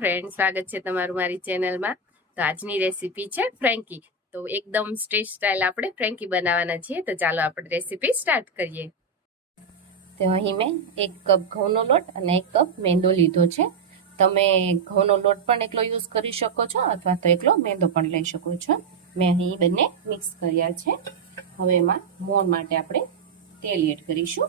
Friend સ્વાગત છે તમારું મારી ચેનલમાં. તો આજની રેસીપી છે ફ્રેન્કી તો એકદમ સ્ટ્રીટ સ્ટાઇલ આપણે ફ્રેન્કી બનાવવાના છીએ. તો ચાલો આપણે રેસીપી સ્ટાર્ટ કરીએ. તો અહીં મેં એક કપ ઘઉંનો લોટ અને એક કપ મેંદો લીધો છે. તમે ઘઉંનો લોટ પણ એકલો યુઝ કરી શકો છો અથવા તો એકલો મેંદો પણ લઈ શકો છો. મેં અહીં બંને મિક્સ કર્યા છે. હવે એમાં મોણ માટે આપણે તેલ એડ કરીશું.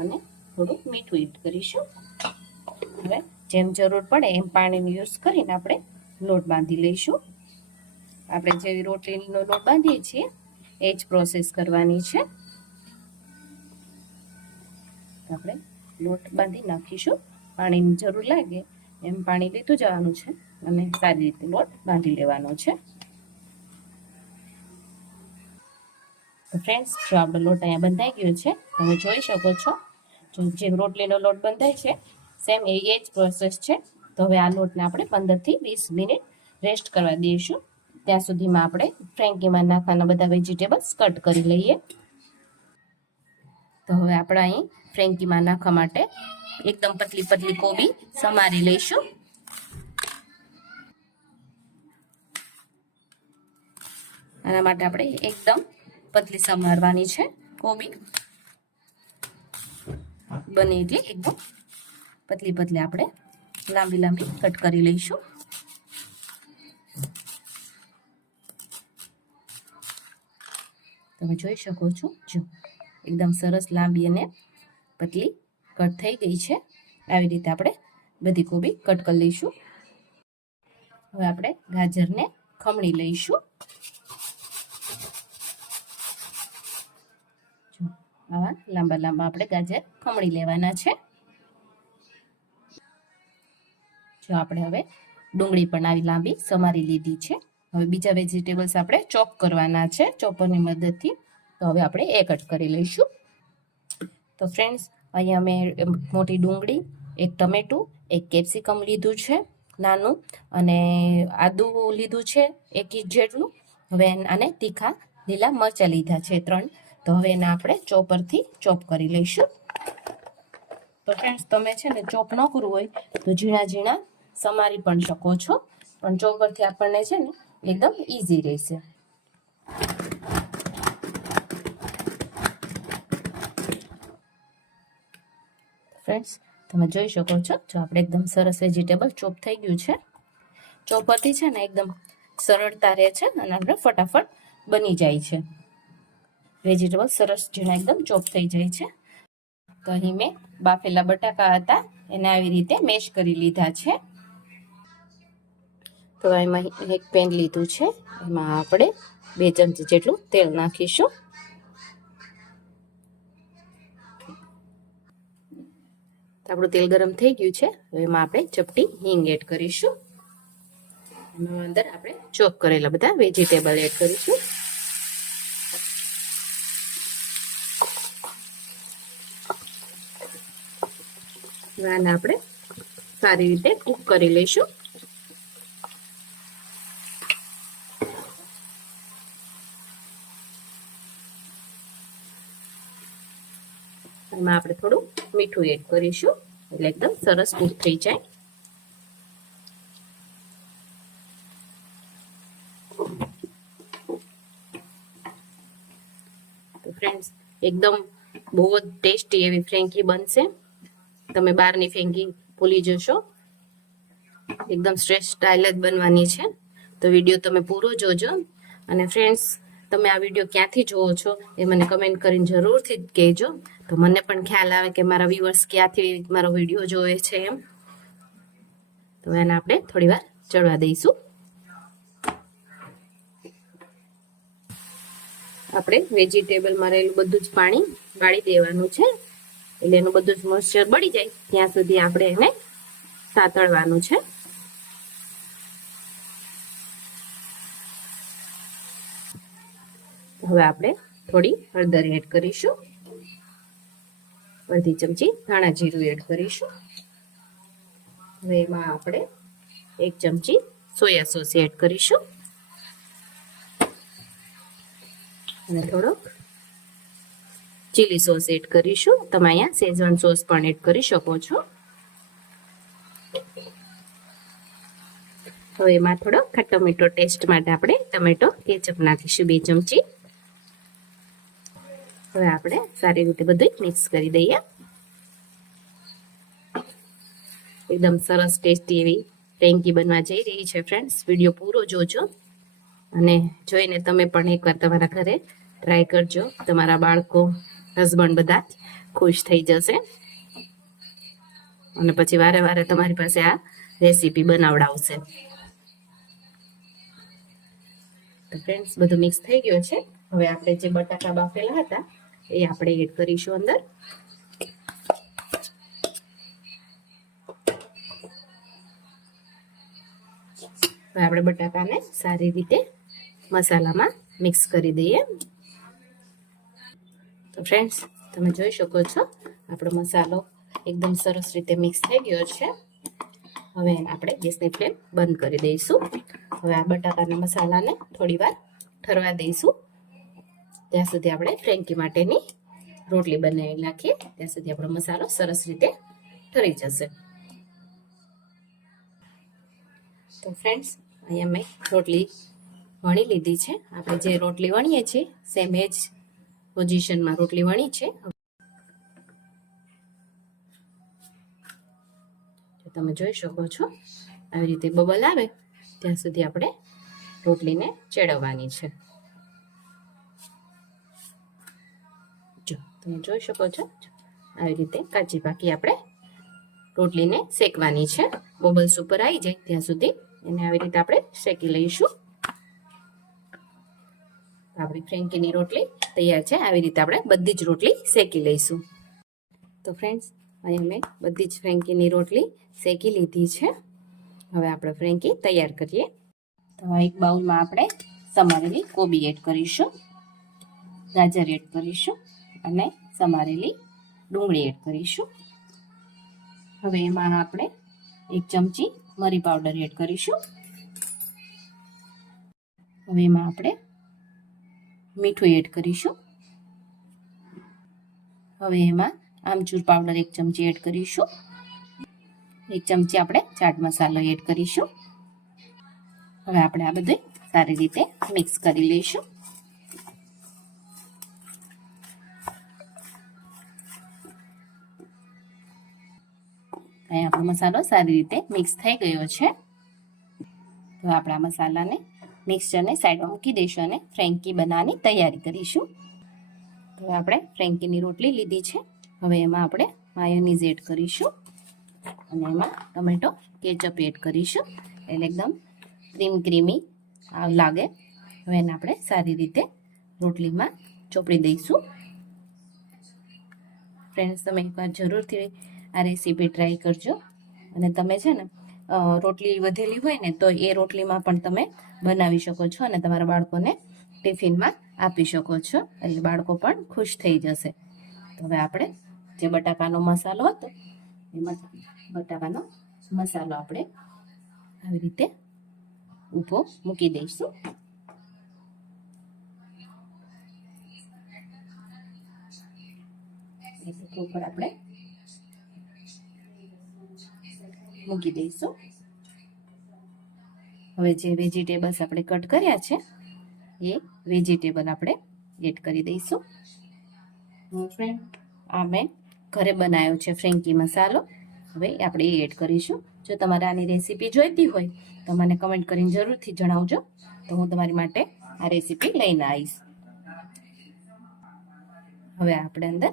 અને થોડુંક મીઠું એડ કરીશું. હવે જેમ જરૂર પડે એમ પાણીનો યુઝ કરીને આપણે લોટ બાંધી લઈશું. આપણે જે રોટલીનો લોટ બાંધીએ છીએ, એ જ પ્રોસેસ કરવાની છે. આપણે લોટ બાંધી નાખીશું. પાણીની જરૂર લાગે એમ પાણી લીધું જવાનું છે અને સારી રીતે લોટ બાંધી લેવાનો છે. ફ્રેન્ડ્સ જો આપણો લોટ અહીંયા બંધાઈ ગયો છે, તમે જોઈ શકો છો. જો જેમ રોટલીનો લોટ બંધાય છે સેમ એ જ પ્રોસેસ છે. તો હવે આ લોટને આપણે પંદરથી વીસ મિનિટ રેસ્ટ કરવા દઈશું. ત્યાં સુધીમાં આપણે ફ્રેન્કીમાં નાખવાના બધા વેજીટેબલ્સ કટ કરી લઈએ. તો હવે આપણે અહીં ફ્રેન્કીમાં નાખવા માટે એકદમ પતલી પતલી કોબી સમારી લઈશું. આના માટે આપણે એકદમ પતલી સમારવાની છે કોબી. બને એટલે એકદમ પતલી પતલી આપણે લાંબી લાંબી કટ કરી લઈશું. તમે જોઈ શકો છો, જો એકદમ સરસ લાંબી અને પતલી કટ થઈ ગઈ છે. આવી રીતે આપણે બધી કોબી કટ કરી લઈશું. હવે આપણે ગાજરને ખમણી લઈશું. આવા લાંબા લાંબા આપણે ગાજર ખમણી લેવાના છે. જો આપણે હવે ડુંગળી પણ આવી લાંબી સમારી લીધી છે. હવે બીજા વેજીટેબલ્સ આપણે ચોપ કરવાના છે, ચોપરની મદદથી. તો હવે આપણે એ કટ કરી લઈશું. તો ફ્રેન્ડ્સ, અહીંયા મેં મોટી ડુંગળી, એક ટમેટું, એક કેપ્સિકમ લીધું છે, નાનું, અને આદુ લીધું છે, એક ઇંચ જેટલું. હવે આને તીખા લીલા મરચાં લીધા છે ત્રણ. તો હવે એને આપણે ચોપરથી ચોપ કરી લઈશું. તો ફ્રેન્ડ્સ, તમે છે ને ચોપ ન કરવું હોય તો ઝીણા ઝીણા સમારી પણ શકો છો. પણ ચોપરથી આપણને છે ને એકદમ ઈઝી રહેશે. ફ્રેન્ડ્સ તમે જોઈ શકો છો, જો આપણે એકદમ સરસ વેજીટેબલ ચોપ થઈ ગયું છે. ચોપરથી છે ને એકદમ સરળતા રહે છે અને આપણે ફટાફટ બની જાય છે. વેજીટેબલ સરસ ઝીણા એકદમ ચોપ થઈ જાય છે. તો અહીં મેં બાફેલા બટાકા હતા, એને આવી રીતે મેશ કરી લીધા છે. તો એમાં એક પેન લીધું છે. એમાં આપણે બે ચમચી જેટલું તેલ નાખીશું. આપણું તેલ ગરમ થઈ ગયું છે. હવે એમાં આપણે ચપટી હિંગ એડ કરીશું. એમાં અંદર આપણે ચોપ કરેલા બધા વેજીટેબલ એડ કરીશું. આને આપણે સારી રીતે કૂક કરી લઈશું એમાં આપણે થોડું મીઠું એડ કરીશું. એટલે એકદમ સરસ કૂક થઈ જાય. ફ્રેન્ડ્સ એકદમ બહુ જ ટેસ્ટી એવી ફ્રેન્કી બનશે. તમે બહારની ફેંકી ભૂલી જશો. એકદમ શ્રેષ્ઠ સ્ટાઇલ જ બનવાની છે. તો વીડિયો તમે પૂરો જોજો. અને ફ્રેન્ડ્સ તમે આ વીડિયો ક્યાંથી જોવો છો એ મને કમેન્ટ કરીને જરૂરથી કહેજો. તો મને પણ ખ્યાલ આવે કે મારા વ્યુઅર્સ ક્યાંથી મારો વીડિયો જોવે છે એમ. તો એને આપણે થોડી વાર ચડવા દઈશું. આપણે વેજીટેબલમાં રહેલું બધું જ પાણી બાળી દેવાનું છે. એટલે એનું બધું જ મોઇશ્ચર બળી જાય. ત્યાં સુધી આપણે એને સાતળવાનું છે. હવે આપણે થોડી હળદર એડ કરીશું. અડધી ચમચી ધાણા જીરું એડ કરીશું. હવે એમાં આપણે એક ચમચી સોયા સોસ એડ કરીશું. અને થોડોક ચીલી સોસ એડ કરીશું. તમે અહીંયા સેઝવન સોસ પણ એડ કરી શકો છો. હવે એમાં થોડો ખટ્ટો મીઠો ટેસ્ટ માટે આપણે ટમેટો કેચઅપ નાખીશું બે ચમચી. હવે આપણે સારી રીતે બધું મિક્સ કરી દઈએ. એકદમ સરસ ટેસ્ટી એવી ટેન્કી બનવા જઈ રહી છે ફ્રેન્ડ્સ વીડિયો પૂરો જોજો અને જોઈને તમે પણ એકવાર તમારા ઘરે ટ્રાય કરજો. તમારા બાળકો હસબન્ડ બધા ખુશ થઈ જશે. અને પછી વારે વારે તમારી પાસે આ રેસીપી બનાવડાવશે. તો ફ્રેન્ડ્સ બધું મિક્સ થઈ ગયું છે. હવે આપણે જે બટાકા બાફેલા હતા એ આપણે એડ કરીશું અંદર. હવે આપણે બટાકાને સારી રીતે મસાલામાં મિક્સ કરી દઈએ. તો ફ્રેન્ડ્સ તમે જોઈ શકો છો, આપણો મસાલો એકદમ સરસ રીતે મિક્સ થઈ ગયો છે. હવે આપણે ગેસની ફ્લેમ બંધ કરી દઈશું. હવે આ બટાકાના મસાલાને થોડી વાર ઠરવા દઈશું. ત્યાં સુધી આપણે ફ્રેન્કી માટેની રોટલી બનાવી નાખીએ. ત્યાં સુધી આપણો મસાલો સરસ રીતે ઠરી જશે. તો ફ્રેન્ડ્સ અહીંયા મેં રોટલી વણી લીધી છે. આપણે જે રોટલી વણીએ છીએ સેમ એ જ પોઝિશનમાં રોટલી વણી છે. તમે જોઈ શકો છો, આવી રીતે બબલ આવે, ત્યાં સુધી આપણે રોટલીને ચેડવવાની છે. તમે જોઈ શકો છો. આવી રીતે કાચી પાકી આપણે રોટલીને શેકવાની છે. બોબલ્સ ઉપર આવી જાય ત્યાં સુધી એને આવી રીતે આપણે શેકી લઈશું. આપણી ફ્રેન્કીની રોટલી તૈયાર છે. આવી રીતે આપણે બધી જ રોટલી શેકી લઈશું. તો ફ્રેન્ડ્સ અહીંયા અમે બધી જ ફ્રેન્કીની રોટલી શેકી લીધી છે. હવે આપણે ફ્રેન્કી તૈયાર કરીએ. તો એક બાઉલમાં આપણે સમારેલી કોબી એડ કરીશું. ગાજર એડ કરીશું. અને સમારેલી ડુંગળી એડ કરીશું. હવે એમાં આપણે એક ચમચી મરી પાવડર એડ કરીશું. હવે એમાં આપણે મીઠું એડ કરીશું. હવે એમાં આમચૂર પાવડર એક ચમચી એડ કરીશું. એક ચમચી આપણે ચાટ મસાલો એડ કરીશું. હવે આપણે આ બધું સારી રીતે મિક્સ કરી લઈશું. અહીં આપણો મસાલો સારી રીતે મિક્સ થઈ ગયો છે. તો આપણા મસાલાને મિક્સચરને સાઈડમાં મૂકી દઈશું અને ફ્રેન્કી બનાવવાની તૈયારી કરીશું. તો આપણે ફ્રેન્કીની રોટલી લીધી છે. હવે એમાં આપણે માયોનીઝ એડ કરીશું અને એમાં ટમેટો કેચઅપ એડ કરીશું. એટલે એકદમ ક્રીમ ક્રીમી લાગે. હવે એને આપણે સારી રીતે રોટલીમાં ચોપડી દઈશું. ફ્રેન્ડ્સ તમે એકવાર જરૂરથી આ રેસીપી ટ્રાય કરજો. અને તમે છે ને રોટલી વધેલી હોય ને, તો એ રોટલીમાં પણ તમે બનાવી શકો છો અને તમારા બાળકોને ટિફિનમાં આપી શકો છો. એટલે બાળકો પણ ખુશ થઈ જશે. તો હવે આપણે જે બટાકાનો મસાલો હતો, એમાં બટાકાનો મસાલો આપણે આવી રીતે ઊભો મૂકી દઈશું. ઉપર આપણે મૂકી દઈશું. હવે જે વેજીટેબલ્સ આપણે કટ કર્યા છે, એ વેજીટેબલ આપણે એડ કરી દઈશું. ફ્રેન્ડ આ મેં ઘરે બનાવ્યો છે ફ્રેન્કી મસાલો. હવે આપણે એ એડ કરીશું. જો તમારે આની રેસીપી જોઈતી હોય, તો મને કમેન્ટ કરીને જરૂરથી જણાવજો. તો હું તમારી માટે આ રેસીપી લઈને આવીશ. હવે આપણે અંદર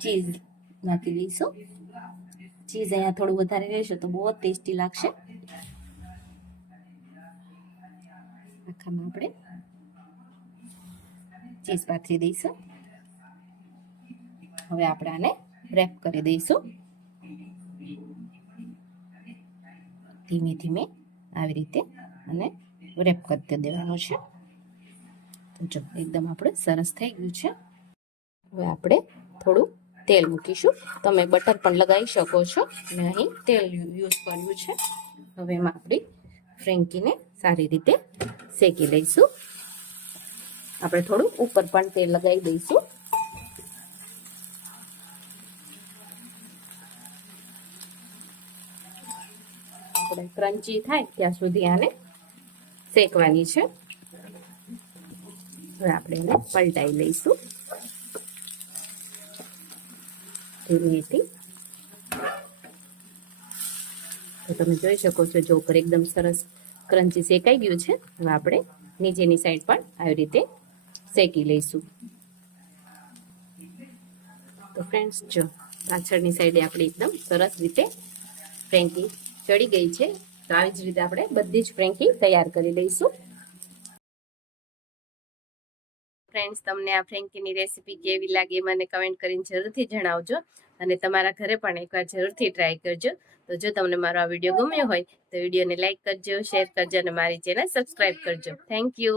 ચીઝ નાખી દઈશું. ચીઝ અહીંયા થોડું વધારે રહેશે તો બહુ જ ટેસ્ટી લાગશે. આખામાં આપણે ચીઝ પાથરી દઈશું. હવે આપણે આને રેપ કરી દઈશું. ધીમે ધીમે આવી રીતે અને રેપ કરી દેવાનું છે. તો જો, એકદમ આપણે સરસ થઈ ગયું છે. હવે આપણે થોડું તેલ મૂકીશું. તમે બટર પણ લગાવી શકો છો. અને અહીં તેલ યુઝ કર્યું છે. હવે એમાં આપણી ફ્રેન્કીને સારી રીતે શેકી લઈશું. આપણે થોડું ઉપર પણ તેલ લગાવી દઈશું. આપણે ક્રન્ચી થાય ત્યાં સુધી આને શેકવાની છે. હવે આપણે એને પલટાઈ લઈશું. ધીમેથી તો તમે જોઈ શકો છો, જો ઉપર એકદમ સરસ ક્રન્ચી શેકાઈ ગયું છે, હવે આપણે નીચેની સાઈડ પણ આવી રીતે શેકી લઈશું. તો ફ્રેન્ડ્સ જો પાછળની સાઈડે આપણે એકદમ સરસ રીતે ફ્રેન્કી ચડી ગઈ છે, તો આવી જ રીતે આપણે બધી જ ફ્રેન્કી તૈયાર કરી લઈશું. ફ્રેન્ડ્સ તમને આ ફ્રેન્કીની રેસીપી કેવી લાગી મને કમેન્ટ કરીને જરૂરથી જણાવજો. અને તમારા ઘરે પણ એકવાર જરૂરથી ટ્રાય કરજો. તો જો તમને મારો આ વીડિયો ગમ્યો હોય, તો વિડીયોને લાઈક કરજો શેર કરજો અને મારી ચેનલ સબસ્ક્રાઈબ કરજો. Thank you